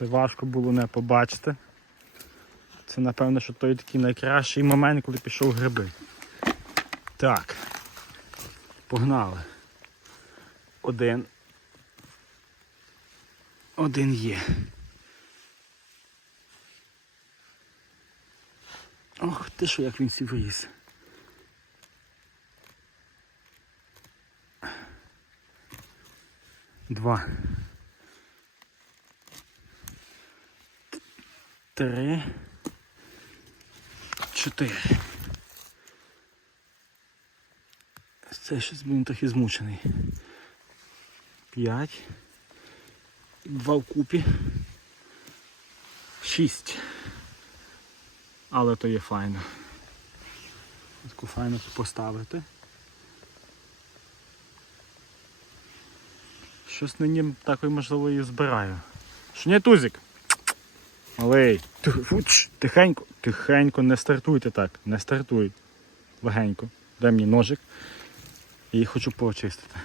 Це важко було не побачити. Це напевно, що той такий найкращий момент, коли пішов гриби. Так. Погнали. Один. Один є. Ох, ти що, як він сів вріс. Два. Три. Чотири. Це щось він трохи змучений. П'ять. Два вкупі. Шість. Але то є файно. Таку файно поставити. Щось нині такої можливо і збираю. Тузик? Малий, тих- тихенько, тихенько, не стартуйте так, не стартуй. Легенько. Дай мені ножик. І хочу почистити.